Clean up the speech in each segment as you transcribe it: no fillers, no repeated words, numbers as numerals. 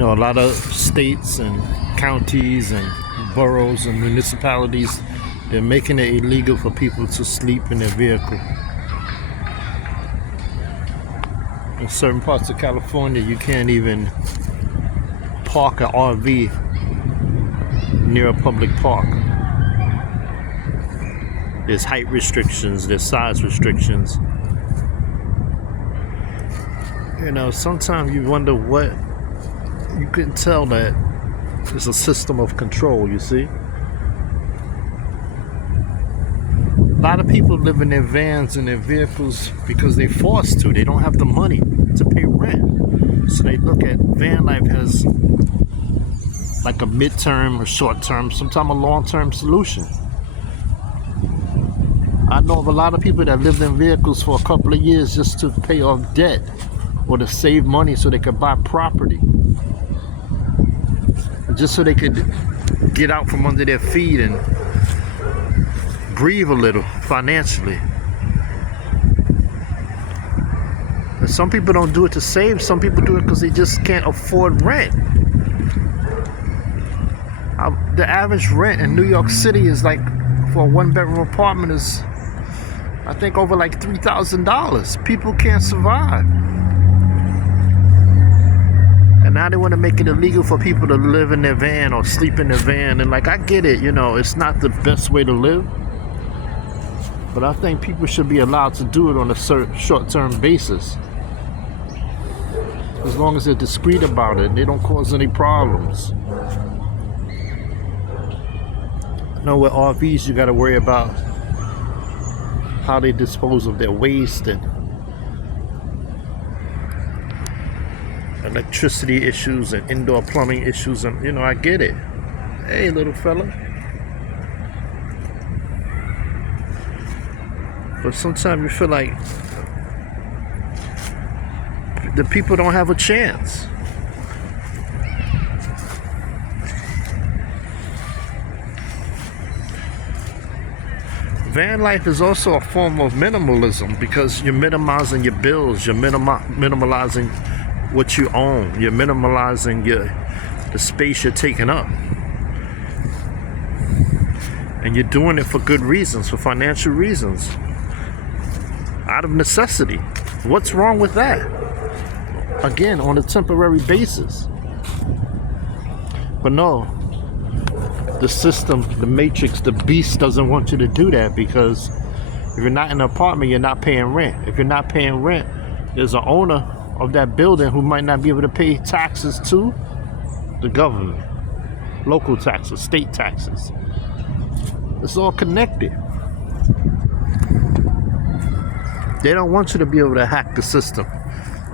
A lot of states and counties and boroughs and municipalities, they're making it illegal for people to sleep in their vehicle. In certain parts of California, you can't even park an RV near a public park. There's height restrictions, there's size restrictions. Sometimes you wonder what you can tell that it's a system of control, you see. A lot of people live in their vans and their vehicles because they're forced to. They don't have the money to pay rent. So they look at van life as like a midterm or short term, sometimes a long term solution. I know of a lot of people that lived in vehicles for a couple of years just to pay off debt or to save money so they could buy property. Just so they could get out from under their feet and breathe a little financially. And some people don't do it to save, some people do it because they just can't afford rent. The average rent in New York City is like, for a one-bedroom apartment, is I think over like $3,000. People can't survive. And now they want to make it illegal for people to live in their van or sleep in their van. And I get it, it's not the best way to live. But I think people should be allowed to do it on a short-term basis. As long as they're discreet about it, they don't cause any problems. With RVs, you got to worry about how they dispose of their waste and electricity issues and indoor plumbing issues, and I get it. Hey, little fella. But sometimes you feel like the people don't have a chance. Van life is also a form of minimalism because you're minimizing your bills, you're minimalizing what you own, you're minimalizing the space you're taking up. And you're doing it for good reasons, for financial reasons, out of necessity. What's wrong with that? Again, on a temporary basis. But no, the system, the matrix, the beast doesn't want you to do that, because if you're not in an apartment, you're not paying rent. If you're not paying rent, there's an owner of that building who might not be able to pay taxes to the government, local taxes, state taxes. It's all connected. They don't want you to be able to hack the system.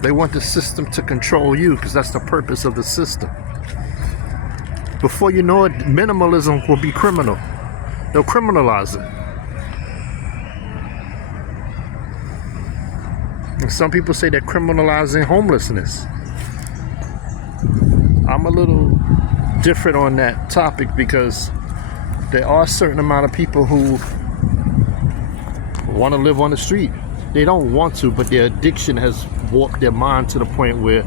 They want the system to control you, because that's the purpose of the system. Before you know it, minimalism will be criminal. They'll criminalize it. And some people say they're criminalizing homelessness. I'm a little different on that topic, because there are a certain amount of people who want to live on the street. They don't want to, but their addiction has warped their mind to the point where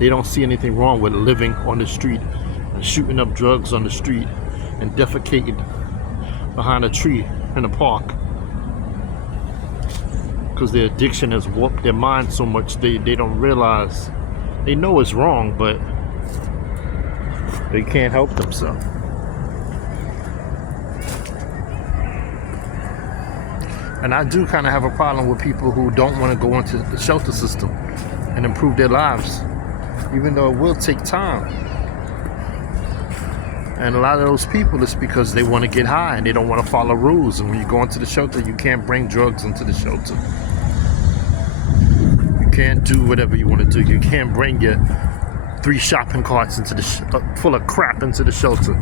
they don't see anything wrong with living on the street and shooting up drugs on the street and defecating behind a tree in a park, because their addiction has warped their mind so much they don't realize. They know it's wrong, but they can't help themselves. And I do kind of have a problem with people who don't want to go into the shelter system and improve their lives, even though it will take time. And a lot of those people, it's because they want to get high and they don't want to follow rules. And when you go into the shelter, you can't bring drugs into the shelter. You can't do whatever you want to do. You can't bring your 3 shopping carts into the full of crap into the shelter.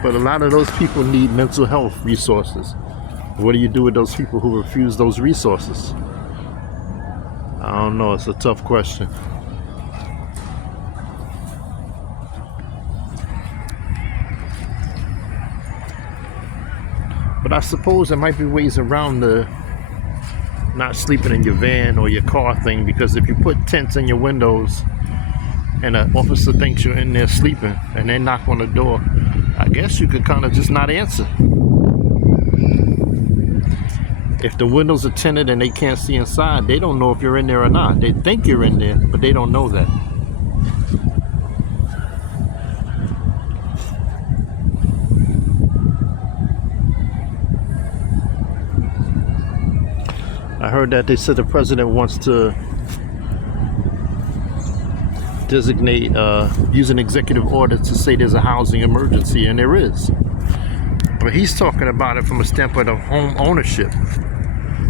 But a lot of those people need mental health resources. What do you do with those people who refuse those resources? I don't know. It's a tough question. But I suppose there might be ways around the not sleeping in your van or your car thing, because if you put tents in your windows and an officer thinks you're in there sleeping and they knock on the door, I guess you could kind of just not answer. If the windows are tinted and they can't see inside, they don't know if you're in there or not. They think you're in there, but they don't know that. I heard that they said the president wants to designate, use an executive order to say there's a housing emergency, and there is. But he's talking about it from a standpoint of home ownership,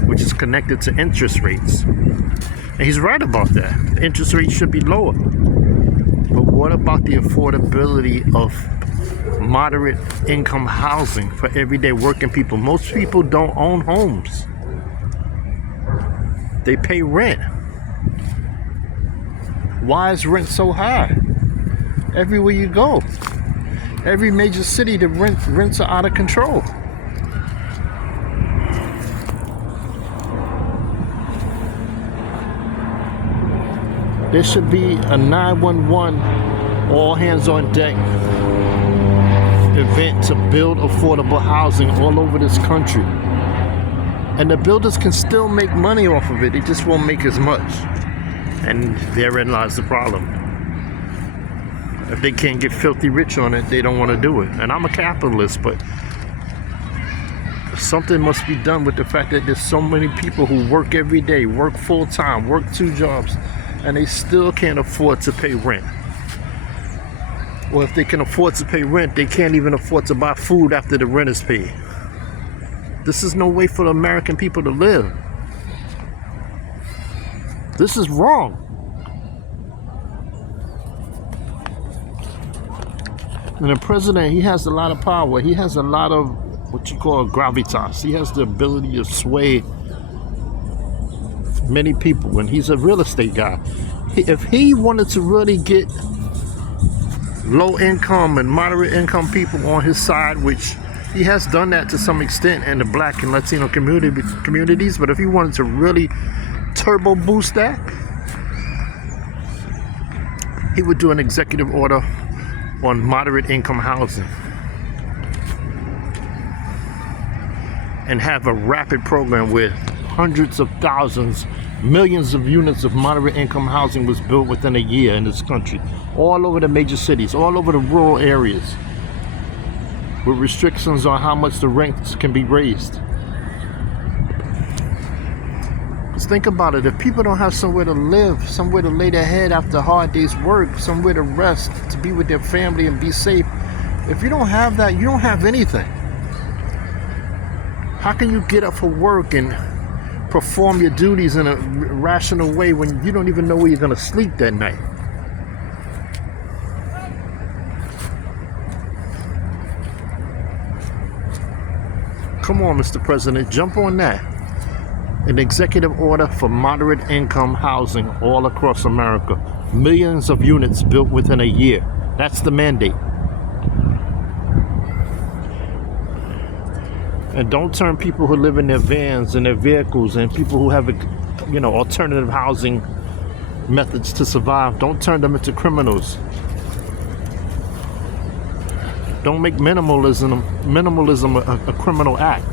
which is connected to interest rates. And he's right about that. The interest rates should be lower. But what about the affordability of moderate income housing for everyday working people? Most people don't own homes. They pay rent. Why is rent so high? Everywhere you go, every major city, the rents are out of control. There should be a 911 all hands on deck event to build affordable housing all over this country. And the builders can still make money off of it. They just won't make as much. And therein lies the problem. If they can't get filthy rich on it, they don't want to do it. And I'm a capitalist, but something must be done with the fact that there's so many people who work every day, work full time, work 2 jobs, and they still can't afford to pay rent. Or if they can afford to pay rent, they can't even afford to buy food after the rent is paid. This is no way for the American people to live. This is wrong. And the president, he has a lot of power. He has a lot of what you call gravitas. He has the ability to sway many people, and he's a real estate guy. If he wanted to really get low income and moderate income people on his side, which he has done that to some extent in the Black and Latino communities, but if he wanted to really turbo boost that, he would do an executive order on moderate income housing and have a rapid program where hundreds of thousands, millions of units of moderate income housing was built within a year in this country, all over the major cities, all over the rural areas, with restrictions on how much the rents can be raised. Because think about it, if people don't have somewhere to live, somewhere to lay their head after a hard day's work, somewhere to rest, to be with their family and be safe, if you don't have that, you don't have anything. How can you get up for work and perform your duties in a rational way when you don't even know where you're going to sleep that night? Come on, Mr. President, jump on that. An executive order for moderate income housing all across America. Millions of units built within a year. That's the mandate. And don't turn people who live in their vans and their vehicles and people who have, alternative housing methods to survive, don't turn them into criminals. Don't make minimalism a criminal act.